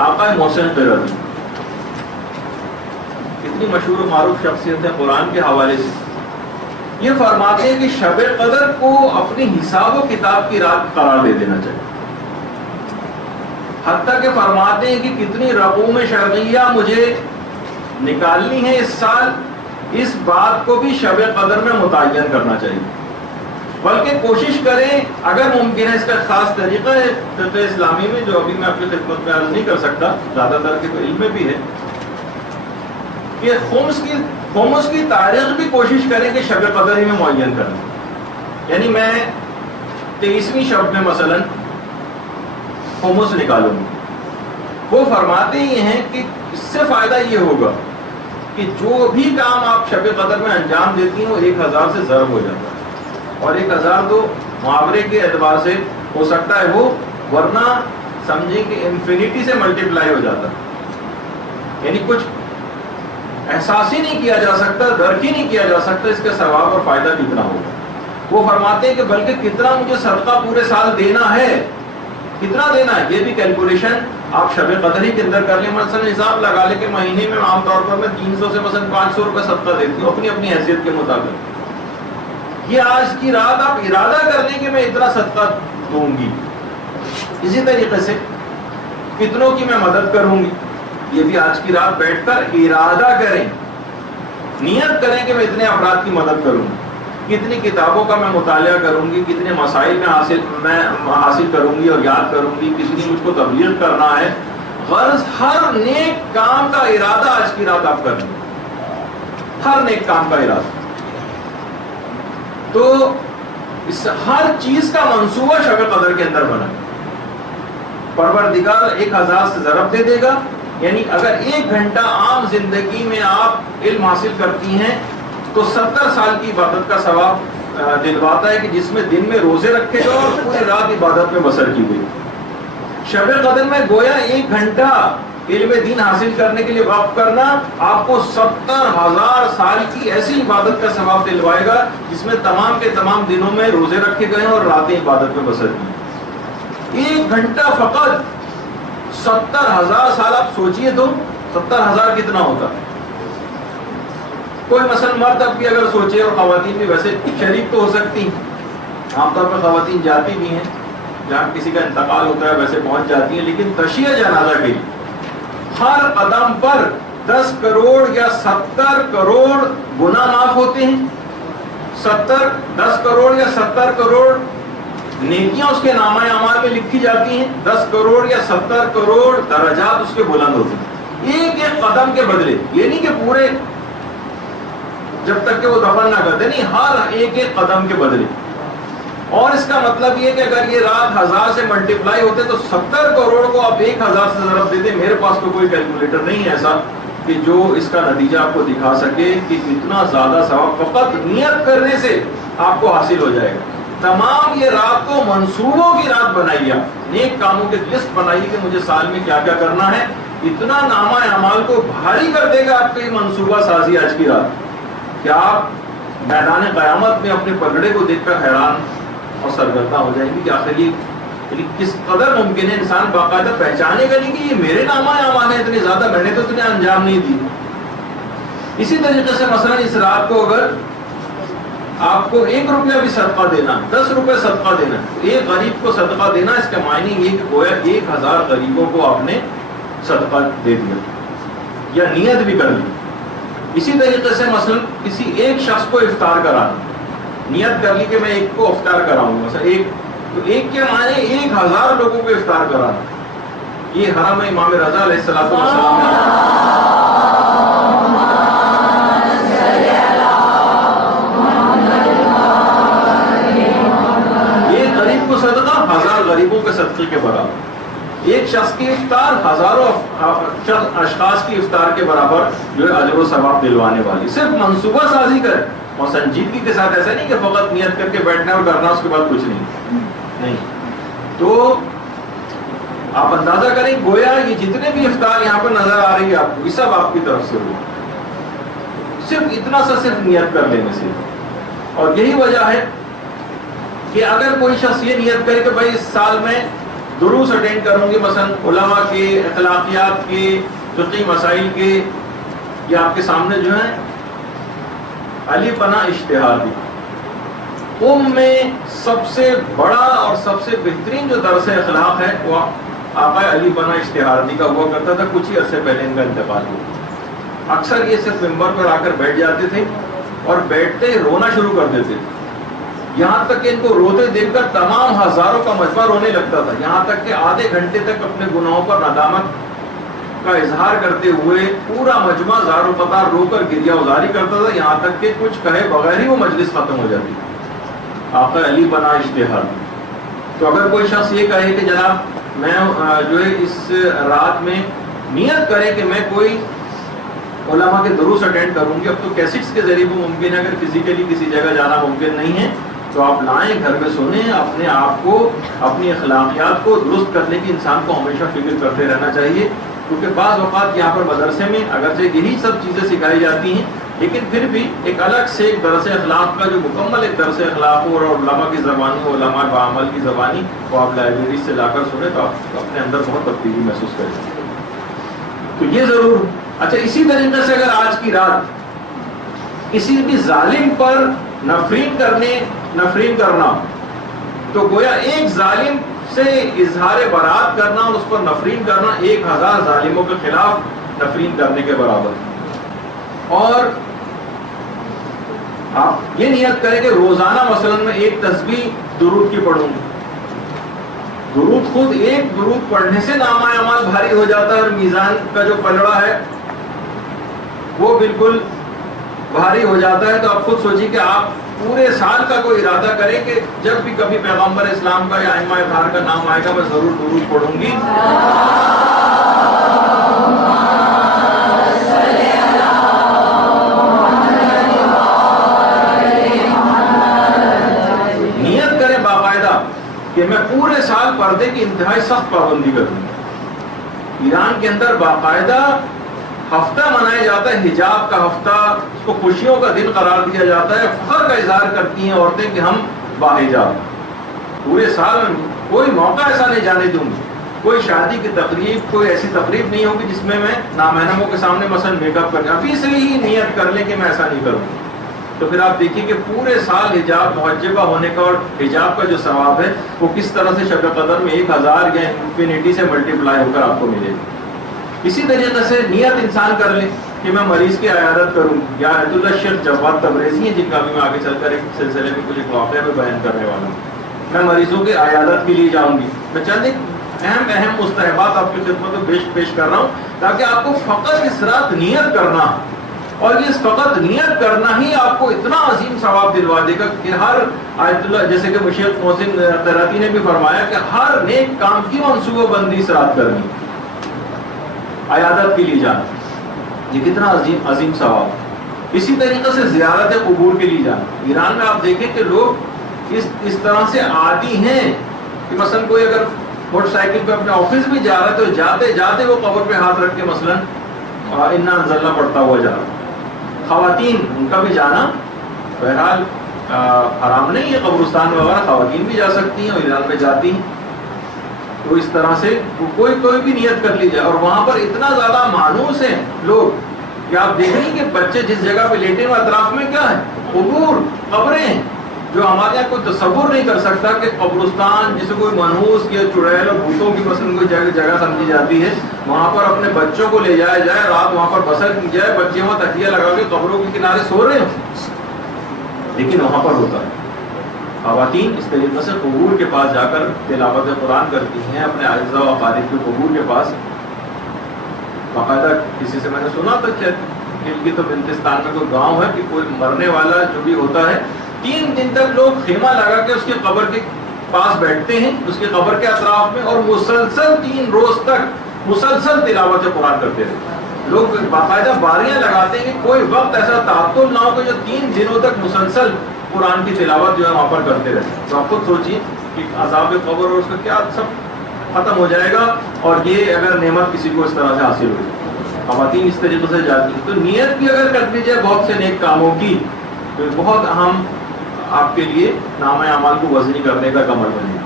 آقا محسن قرظی اتنی مشہور و معروف شخصیت ہے قرآن کے حوالے سے، یہ فرماتے ہیں کہ شب قدر کو اپنی حساب و کتاب کی رات قرار دے دینا چاہیے، حتیٰ کہ فرماتے ہیں کہ کتنی رقوم شرعیہ مجھے نکالنی ہے اس سال، اس بات کو بھی شب قدر میں متعین کرنا چاہیے، بلکہ کوشش کریں اگر ممکن ہے۔ اس کا خاص طریقہ ہے فقہ اسلامی میں جو ابھی میں اپنی خدمت میں عرض نہیں کر سکتا، زیادہ تر کے تو علم میں بھی ہے، کہ خمس کی تاریخ بھی کوشش کریں کہ شب قدر ہی میں معین کریں، یعنی میں 23ویں شب میں مثلا خمس نکالوں گی۔ وہ فرماتے ہی ہیں کہ اس سے فائدہ یہ ہوگا کہ جو بھی کام آپ شب قدر میں انجام دیتی ہیں وہ 1000 سے ضرب ہو جاتا ہے، اور 1000 تو محاورے کے اعتبار سے ہو سکتا ہے وہ، ورنہ سمجھیں کہ انفینٹی سے ملٹیپلائی ہو جاتا ہے، یعنی کچھ احساس ہی نہیں کیا جا سکتا، درک ہی نہیں کیا جا سکتا اس کا ثواب اور فائدہ کتنا ہوگا۔ وہ فرماتے ہیں کہ بلکہ کتنا مجھے صدقہ پورے سال دینا ہے، کتنا دینا ہے، یہ بھی کیلکولیشن آپ شب قدر ہی کے اندر کر لیں۔ مثلا حساب لگا لیں کہ مہینے میں عام طور پر میں 300 سے مثلا 500 روپے صدقہ دیتی ہوں اپنی اپنی حیثیت کے مطابق، یہ آج کی رات آپ ارادہ کر لیں کہ میں اتنا صدقہ دوں گی، اسی طریقے سے کتنوں کی میں مدد کروں گی، یہ بھی آج کی رات بیٹھ کر ارادہ کریں، نیت کریں کہ میں اتنے افراد کی مدد کروں گی، کتنی کتابوں کا میں مطالعہ کروں گی، کتنے مسائل میں حاصل کروں گی اور یاد کروں گی، کتنی مجھ کو تبلیغ کرنا ہے۔ غرض ہر نیک کام کا ارادہ آج کی رات آپ کریں، ہر نیک کام کا ارادہ، تو اس ہر چیز کا منصوبہ شب قدر کے اندر بنا، پروردگار 1000 سے ضرب دے دے گا، یعنی اگر 1 گھنٹہ عام زندگی میں آپ علم حاصل کرتی ہیں تو 70 سال کی عبادت کا ثواب دلواتا ہے، کہ جس میں دن میں روزے رکھے گا اور پوری رات عبادت میں بسر کی گئی۔ شب قدر میں گویا 1 گھنٹہ علم دین حاصل کرنے کے لیے وقف کرنا آپ کو 70,000 سال کی ایسی عبادت کا ثواب دلوائے گا جس میں تمام کے تمام دنوں میں روزے رکھے گئے اور راتیں عبادت میں بسر کی۔ 1 گھنٹہ فقط 70,000 سال، آپ سوچئے تو 70,000 کتنا ہوتا ہے؟ کوئی مثلا مرد اب بھی اگر سوچے، اور خواتین بھی ویسے شریک تو ہو سکتی ہیں، عام طور پر خواتین جاتی بھی ہیں جہاں کسی کا انتقال ہوتا ہے ویسے پہنچ جاتی ہیں، لیکن تشیع جنازہ کے لیے ہر قدم پر 10 کروڑ یا 70 کروڑ گناہ معاف ہوتے ہیں، 10 کروڑ یا 70 کروڑ نیکیاں اس کے نامہ اعمال میں لکھی جاتی ہیں، 10 کروڑ یا 70 کروڑ درجات اس کے بلند ہوتے ہیں، ایک ایک قدم کے بدلے، یہ نہیں کہ پورے جب تک کہ وہ دفن نہ کرتے، نہیں، ہر ایک ایک قدم کے بدلے۔ اور اس کا مطلب یہ کہ اگر یہ رات 1000 سے ملٹیپلائی ہوتے تو 70 کروڑ کو آپ 1000 سے ضرب دیتے۔ میرے پاس تو کوئی کیلکولیٹر نہیں ہے ایسا کہ جو اس کا نتیجہ آپ کو دکھا سکے کہ کتنا زیادہ ثواب فقط نیت کرنے سے آپ کو حاصل ہو جائے گا۔ تمام یہ رات کو منصوبوں کی رات بنائیے، نیک کاموں کی لسٹ بنائیے کہ مجھے سال میں کیا کیا کرنا ہے، اتنا نامہ اعمال کو بھاری کر دے گا آپ کی منصوبہ سازی آج کی رات کہ آپ میدان قیامت میں اپنے پگڑے کو دیکھ کر حیران اور سرگردہ ہو جائیں گے کہ آخر یہ کس قدر ممکن ہے انسان باقاعدہ پہچانے گا نہیں کہ یہ میرے نامہ اعمال ہیں اتنے زیادہ، میں نے تو اتنے انجام نہیں دی۔ اسی طریقے سے مثلا اس رات کو اگر آپ کو 1 روپیہ بھی صدقہ دینا، 10 روپے صدقہ دینا، ایک غریب کو صدقہ دینا، اس کا معنی یہ کہ گویا 1000 غریبوں کو آپ نے صدقہ دے دیا یا نیت بھی کر لی۔ اسی طریقے سے مثلا کسی ایک شخص کو افطار کرانا، نیت کر لی کہ میں ایک کو افطار کراؤں گا، مثلا ایک کے معنی 1000 لوگوں کو افطار کرانا۔ یہ حرم امام رضا علیہ السلام ایک غریب کو صدقہ 1000 غریبوں کے صدقے کے برابر، ایک شخص کی افطار ہزاروں اشخاص کی افطار کے برابر جو ہے اجر و ثواب دلوانے والی۔ صرف منصوبہ سازی کرے اور سنجیدگی کے ساتھ، ایسا نہیں کہ فقط نیت کر کے بیٹھنا اور کرنا اس کے بعد کچھ نہیں۔ تو آپ اندازہ کریں گویا یہ جتنے بھی افطار یہاں پر نظر آ رہی ہے آپ کو، یہ سب آپ کی طرف سے ہوا، صرف اتنا سا صرف نیت کر لینے سے۔ اور یہی وجہ ہے کہ اگر کوئی شخص یہ نیت کرے کہ بھائی اس سال میں دروس اٹینڈ کروں گی مثلا علماء کے، اخلاقیات کے، فقہی مسائل کے، یہ آپ کے سامنے جو ہے علی پناہ اشتہادی میں سب سے بڑا اور سب سے بہترین جو درس اخلاق ہے وہ آقا علی پناہ اشتہادی کا ہوا کرتا تھا. کچھ ہی عرصے پہلے ان کا انتقال ہوا. اکثر یہ صرف ممبر پر آ کر بیٹھ جاتے تھے اور بیٹھتے ہی رونا شروع کر دیتے تھے، یہاں تک کہ ان کو روتے دیکھ کر تمام ہزاروں کا مجمع رونے لگتا تھا، یہاں تک کہ آدھے گھنٹے تک اپنے گناہوں پر ندامت کا اظہار کرتے ہوئے پورا مجمع زار و قطار رو کر گریہ ازاری کرتا تھا، یہاں تک کہ کچھ کہے بغیر ہی وہ مجلس ختم ہو جاتی. آقا علی پناہ اشتہاد. تو اگر کوئی شخص یہ کہے کہ جناب میں جو ہے اس رات میں نیت کرے کہ میں کوئی علماء کے دروس اٹینڈ کروں گی، اب تو کیسٹس کے ذریعے وہ ممکن ہے، اگر فزیکلی کسی جگہ جانا ممکن نہیں ہے تو آپ لائیں، گھر میں سنیں. اپنے آپ کو، اپنی اخلاقیات کو درست کرنے کی انسان کو ہمیشہ فکر کرتے رہنا چاہیے، کیونکہ بعض اوقات یہاں پر مدرسے میں اگرچہ یہی سب چیزیں سکھائی جاتی ہیں لیکن پھر بھی ایک الگ سے ایک درس اخلاق کا جو مکمل ایک درس اخلاق ہو اور علماء کی زبانی ہو، علماء بعمل کی زبانی، وہ آپ لائبریری سے لا کر سنیں تو آپ اپنے اندر بہت تبدیلی محسوس کریں. تو یہ ضرور. اچھا، اسی طریقے سے اگر آج کی رات کسی بھی ظالم پر نفرین کرنا تو گویا ایک ظالم سے اظہار برات کرنا اور اس پر نفرین کرنا 1000 ظالموں کے خلاف نفرین کرنے کے برابر. اور آپ یہ نیت کریں کہ روزانہ مثلا میں ایک تسبیح درود کی پڑھوں گی. درود خود ایک درود پڑھنے سے نامہ اعمال بھاری ہو جاتا ہے اور میزان کا جو پلڑا ہے وہ بالکل بھاری ہو جاتا ہے. تو آپ خود سوچیے کہ آپ پورے سال کا کوئی ارادہ کریں کہ جب بھی کبھی پیغمبر اسلام کا یا ائمہ اطہار کا نام آئے گا میں ضرور درود پڑھوں گی. نیت کریں باقاعدہ کہ میں پورے سال پردے کی انتہائی سخت پابندی کروں. ایران کے اندر باقاعدہ ہفتہ منایا جاتا ہے، حجاب کا ہفتہ، اس کو خوشیوں کا دن قرار دیا جاتا ہے. فخر کا اظہار کرتی ہیں عورتیں کہ ہم باحجاب. پورے سال میں کوئی موقع ایسا نہیں جانے دوں گی، کوئی شادی کی تقریب، کوئی ایسی تقریب نہیں ہوگی جس میں نامحرموں کے سامنے مثلا میک اپ کر ابھی سے ہی نیت کر لیں کہ میں ایسا نہیں کروں. تو پھر آپ دیکھیے کہ پورے سال حجاب محجبہ ہونے کا اور حجاب کا جو ثواب ہے وہ کس طرح سے شب قدر میں 1000 یا انفینٹی سے ملٹیپلائی ہو کر آپ کو ملے گا. اسی طریقے سے نیت انسان کر لے کہ میں مریض کی عیادت کروں. یا عید اللہ شیخ جواد تبریزی ہیں جن کا بھی میں آگے چل کر ایک سلسلے میں کچھ ایک واقعہ میں بیان کرنے والا ہوں. میں مریضوں کی عیادت کے لیے جاؤں گی. میں چند ایک اہم مستحبات آپ کی خدمت میں پیش کر رہا ہوں تاکہ آپ کو فقط اس رات نیت کرنا، اور یہ فقط نیت کرنا ہی آپ کو اتنا عظیم ثواب دلوا دے گا کہ ہر آیت اللہ، جیسے کہ شیخ محسن قیراتی نے بھی فرمایا کہ ہر نیک کام کی منصوبہ بندی اس رات کرنی. عیادت کے لیے جانا یہ کتنا عظیم ثواب. اسی طریقے سے زیارت قبور کے لیے جانا. ایران میں آپ دیکھیں کہ لوگ اس طرح سے عادی ہیں کہ مثلا کوئی اگر موٹر سائیکل پہ اپنے آفس بھی جا رہا ہے تو جاتے جاتے وہ قبر پہ ہاتھ رکھ کے مثلا انا انزلنا پڑھتا ہوا جا رہا. خواتین ان کا بھی جانا بہرحال حرام نہیں ہے، قبرستان وغیرہ خواتین بھی جا سکتی ہیں اور ایران میں جاتی ہیں. تو اس طرح سے کوئی بھی نیت کر لی جائے. اور وہاں پر اتنا زیادہ مانوس ہیں لوگ کہ آپ دیکھ رہے ہیں کہ بچے جس جگہ پہ لیٹے ہوئے اطراف میں کیا ہے، قبور، قبریں، جو ہمارے یہاں کوئی تصور نہیں کر سکتا کہ قبرستان جسے کوئی منحوس یا چڑیل اور بھوتوں کی مثلا کوئی جگہ سمجھی جاتی ہے، وہاں پر اپنے بچوں کو لے جایا جائے، رات وہاں پر بسر کی جائے، بچے وہاں تکیہ لگا کے قبروں کے کنارے سو رہے ہوں، لیکن وہاں پر ہوتا ہے. خواتین اس طریقے سے قبور کے پاس جا کر تلاوت قرآن کرتی ہیں، اپنے اعزاء و اقارب کے قبور کے پاس. باقاعدہ کسی سے میں نے سنا تھا کہ کی تو بلتستان میں کوئی گاؤں ہے کہ کوئی مرنے والا جو بھی ہوتا ہے 3 دن تک لوگ خیمہ لگا کے اس کی قبر کے پاس بیٹھتے ہیں، اس کی قبر کے اطراف میں، اور مسلسل 3 روز تک مسلسل تلاوت قرآن کرتے رہتے ہیں. لوگ باقاعدہ باریاں لگاتے ہیں کہ کوئی وقت ایسا تعطل نہ ہو کہ جو 3 دنوں تک مسلسل قرآن کی تلاوت جو ہے وہاں پر کرتے رہتے ہیں. تو آپ خود سوچیے کہ عذاب قبر اور اس کا کیا سب ختم ہو جائے گا، اور یہ اگر نعمت کسی کو اس طرح سے حاصل ہو جائے. خواتین اس طریقے سے جاتی ہیں. تو نیت بھی اگر کر لی جائے بہت سے نیک کاموں کی تو بہت اہم آپ کے لیے نامہ اعمال کو وزنی کرنے کا عمل بنے گا.